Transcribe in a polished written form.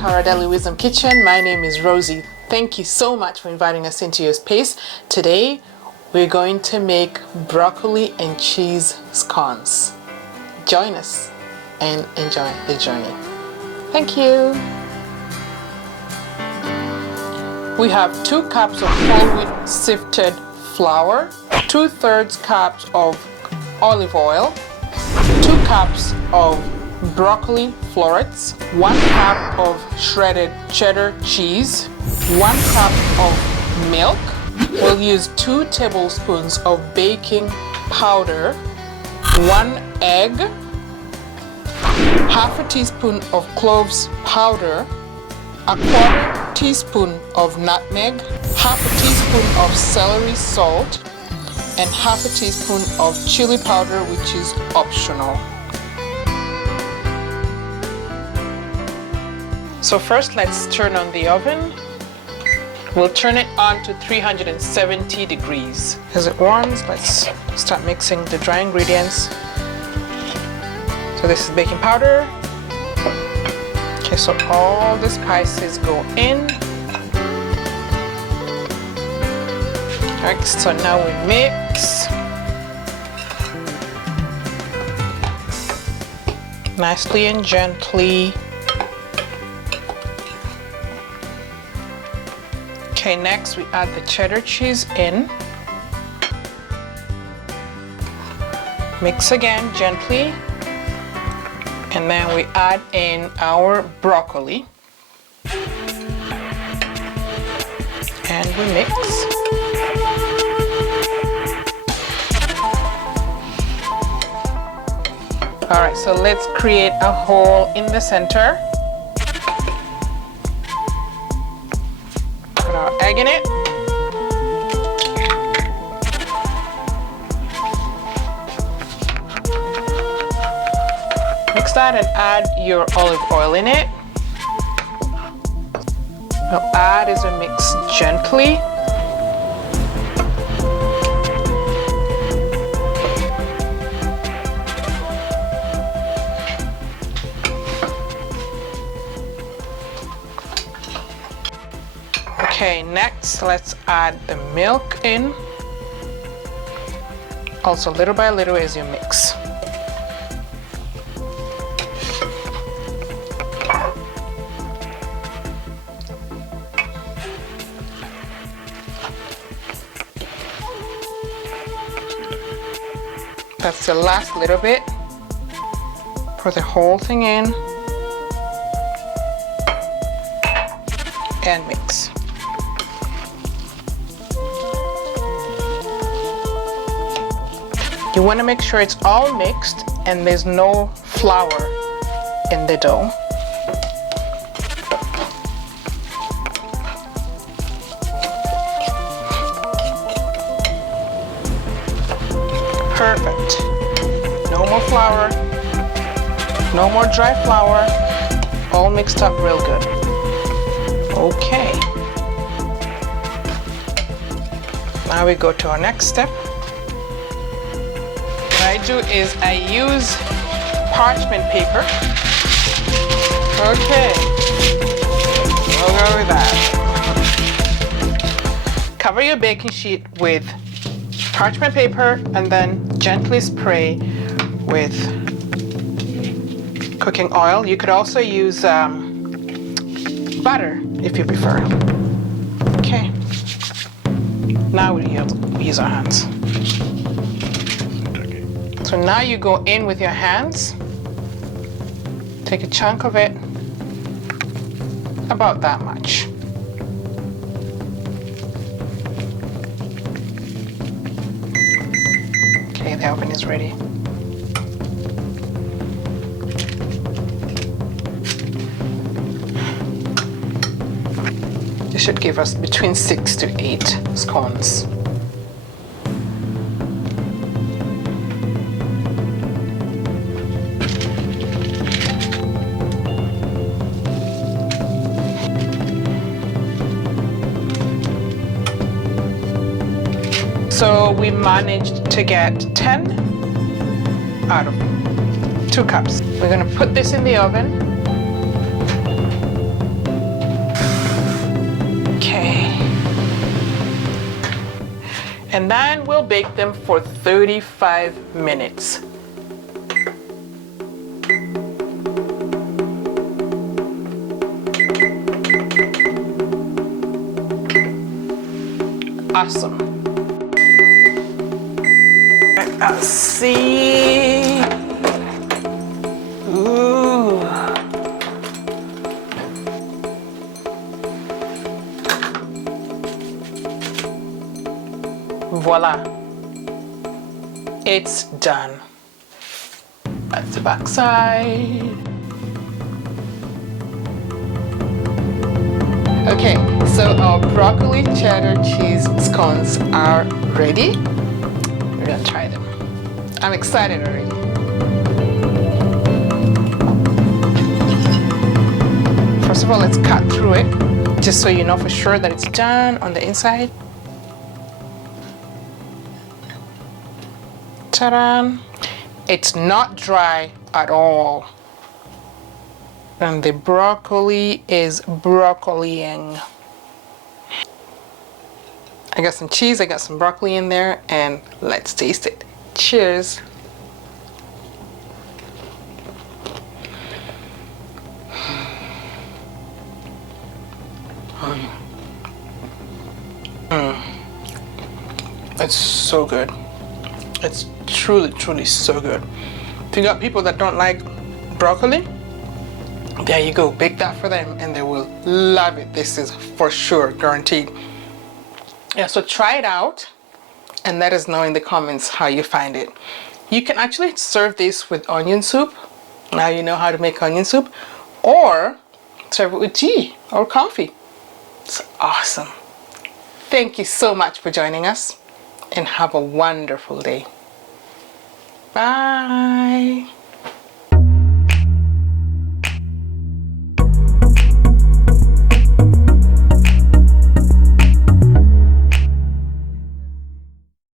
Her Daily Wisdom Kitchen. My name is Rosie. Thank you so much for inviting us into your space. Today we're going to make broccoli and cheese scones. Join us and enjoy the journey. Thank you. We have 2 cups of whole wheat sifted flour, 2/3 cups of olive oil, 2 cups of broccoli florets, 1 cup of shredded cheddar cheese, 1 cup of milk. We'll use 2 tablespoons of baking powder, 1 egg, half a teaspoon of cloves powder, a 1/4 teaspoon of nutmeg, half a teaspoon of celery salt, and half a teaspoon of chili powder, which is optional. So first, let's turn on the oven. We'll turn it on to 370 degrees. As it warms, let's start mixing the dry ingredients. So this is baking powder. Okay, so all the spices go in. Alright, so now we mix. Nicely and gently. Okay, next we add the cheddar cheese in. Mix again gently. And then we add in our broccoli. And we mix. All right, so let's create a hole in the center. Put our egg in it. Mix that and add your olive oil in it. We'll add as we mix gently. Okay, next let's add the milk in. Also little by little as you mix. That's the last little bit. Pour the whole thing in and mix. You want to make sure it's all mixed and there's no flour in the dough. Perfect. No more flour, no more dry flour, all mixed up real good. Okay. Now we go to our next step. What I do is I use parchment paper. Okay. We'll go with that. Cover your baking sheet with parchment paper and then gently spray with cooking oil. You could also use butter if you prefer. Okay. Now we use our hands. So now you go in with your hands. Take a chunk of it, about that much. Okay, the oven is ready. This should give us between 6 to 8 scones. So we managed to get 10 out of 2 cups. We're going to put this in the oven And then we'll bake them for 35 minutes. Awesome. Let's see. Ooh. Voila. It's done. That's the back side. Okay, so our broccoli cheddar cheese scones are ready. We're gonna try them. I'm excited already. First of all, let's cut through it, just so you know for sure that it's done on the inside. Ta-da! It's not dry at all. And the broccoli is broccoliing. I got some cheese, I got some broccoli in there, and let's taste it. Cheers. It's so good. It's truly, truly so good. If you got people that don't like broccoli, there you go. Bake that for them and they will love it. This is for sure guaranteed. Yeah, so try it out and let us know in the comments how you find it. You can actually serve this with onion soup. Now you know how to make onion soup, or serve it with tea or coffee. It's awesome. Thank you so much for joining us and have a wonderful day. Bye.